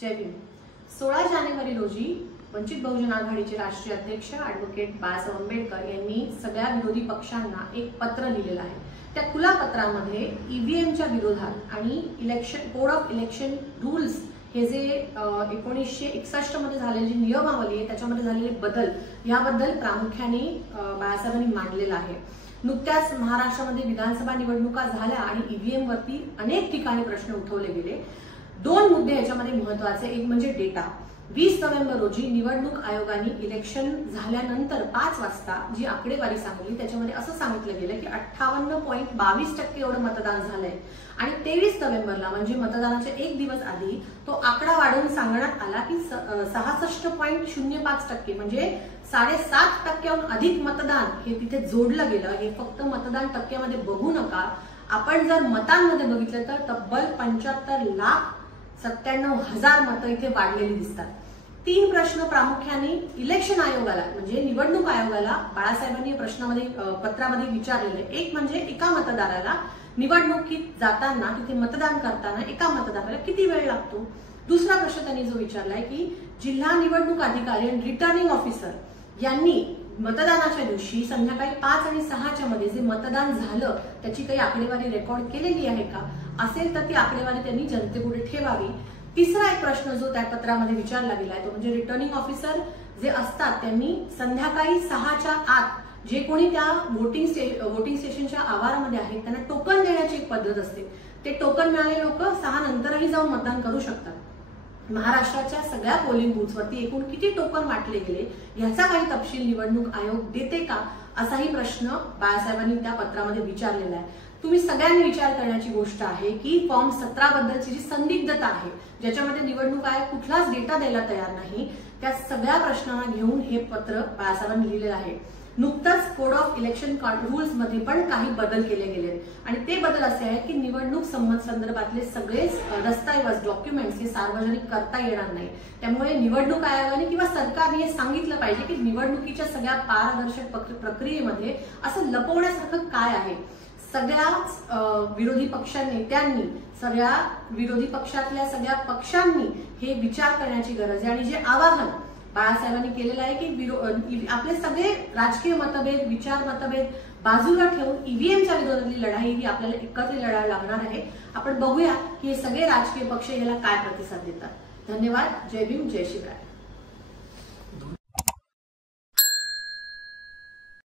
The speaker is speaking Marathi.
जय भीम। 16 जानेवारी रोजी वंचित बहुजन आघाडीचे राष्ट्रीय अध्यक्ष ॲडव्होकेट बाळासाहेब आंबेडकर यांनी सगळ्या विरोधी पक्षांना एक पत्र लिहिलेलं आहे। त्या खुल्या पत्रामध्ये ईव्हीएमच्या विरोधात आणि election code of election rules हे जे 1961 मध्ये झालेली नियमावली आहे त्याच्यामध्ये झालेले बदल याबद्दल प्रामुख्याने बाळासाहेबांनी मांडलेलं आहे। नुकत्याच महाराष्ट्रामध्ये विधानसभा निवडणुका झाल्या आणि ईव्हीएम वरती अनेक ठिकाणी प्रश्न उठवले गेले। दोन मुद्दे याच्यामध्ये महत्त्वाचे, एक म्हणजे डेटा। 20 नोव्हेंबर रोजी निवडणूक आयोगाने इलेक्शन झाल्यानंतर 5 वाजता जी आकडेवारी सांगितली त्याच्यामध्ये असं सांगितलं गेलं की 58.22% एवढं मतदान झालंय आणि 23 नोव्हेंबरला म्हणजे मतदानाच्या एक दिवस आधी तो आकडा वाढवून सांगण्यात आला की 66.05% म्हणजे 7.5% अधिक मतदान हे तिथे जोडलं गेलं। हे फक्त मतदान टक्क्यामध्ये बघू नका, आपण जर मतांमध्ये बघितलं तर तब्बल 75,97,000 मतं इथे वाढलेली दिसतात। 3 प्रश्न प्रामुख्याने इलेक्शन आयोगाला म्हणजे निवडणूक आयोगाला बाळासाहेबांनी प्रश्नामध्ये पत्रामध्ये विचारलेले। एक म्हणजे एका मतदाराला निवडणुकीत जाताना तिथे मतदान करताना एका मतदाराला किती वेळ लागतो। दुसरा प्रश्न त्यांनी जो विचारलाय की जिल्हा निवडणूक अधिकारी आणि रिटर्निंग ऑफिसर यांनी मतदानाच्या दिवशी संध्याकाळी 5 आणि 6च्या मध्ये जे मतदान झालं त्याची काही आकडेवारी रेकॉर्ड केलेली आहे का, असेल तर ती आकडेवारी त्यांनी जनतेपुढे ठेवावी। तिसरा एक प्रश्न जो त्या पत्रामध्ये विचारला गेलाय तो म्हणजे रिटर्निंग ऑफिसर जे असतात त्यांनी संध्याकाळी 6च्या आत जे कोणी त्या वोटिंग स्टेशनच्या आवारामध्ये आहेत त्यांना टोकन देण्याची एक पद्धत असते, ते टोकन मिळालेले लोक 6 नंतरही जाऊन मतदान करू शकतात। महाराष्ट्राच्या सगळ्या पोलिंग बूथवरती एकूण किती टोकन वाटले गेले याचा काही तपशील निवडणूक आयोग देते का, असाही प्रश्न बाळासाहेबांनी त्या पत्रामध्ये विचारलेला आहे। तुम्ही सगळ्यांनी विचार करण्याची गोष्ट आहे की फॉर्म 17 बद्दलची जी संदिग्धता आहे ज्याच्यामध्ये निवडणूक आयोग कुठलाच डेटा द्यायला तयार नाही, त्या सगळ्या प्रश्नांना घेऊन हे पत्र बाळासाहेबांनी लिहिलेलं आहे। नुकताच कोड ऑफ इलेक्शन रूल्स मध्ये पण काही बदल केले गेले आणि ते बदल असे आहेत की निवडणूक संदर्भातले सगळेच दस्तऐवज डॉक्युमेंट्स हे सार्वजनिक करता येणार नाही। त्यामुळे निवडणूक आयोगाने किंवा सरकारने हे सांगितलं पाहिजे की निवडणुकीच्या सगळ्या पारदर्शक प्रक्रियेमध्ये असं लपवण्यासारखं काय आहे। सगळ्याच विरोधी पक्ष नेत्यांनी सगळ्या विरोधी पक्षातल्या सगळ्या पक्षांनी हे विचार करण्याची गरज आहे आणि जे आवाहन बाळासाहेबांनी केलेलं आहे की आपले सगळे राजकीय मतभेद विचार मतभेद बाजूला ठेवून ईव्हीएमच्या विरोधातली लढाई ही आपल्याला एकत्र लढायला लागणार आहे। आपण बघूया की हे सगळे राजकीय पक्ष याला काय प्रतिसाद देतात। धन्यवाद। जय भीम, जय शिवराय।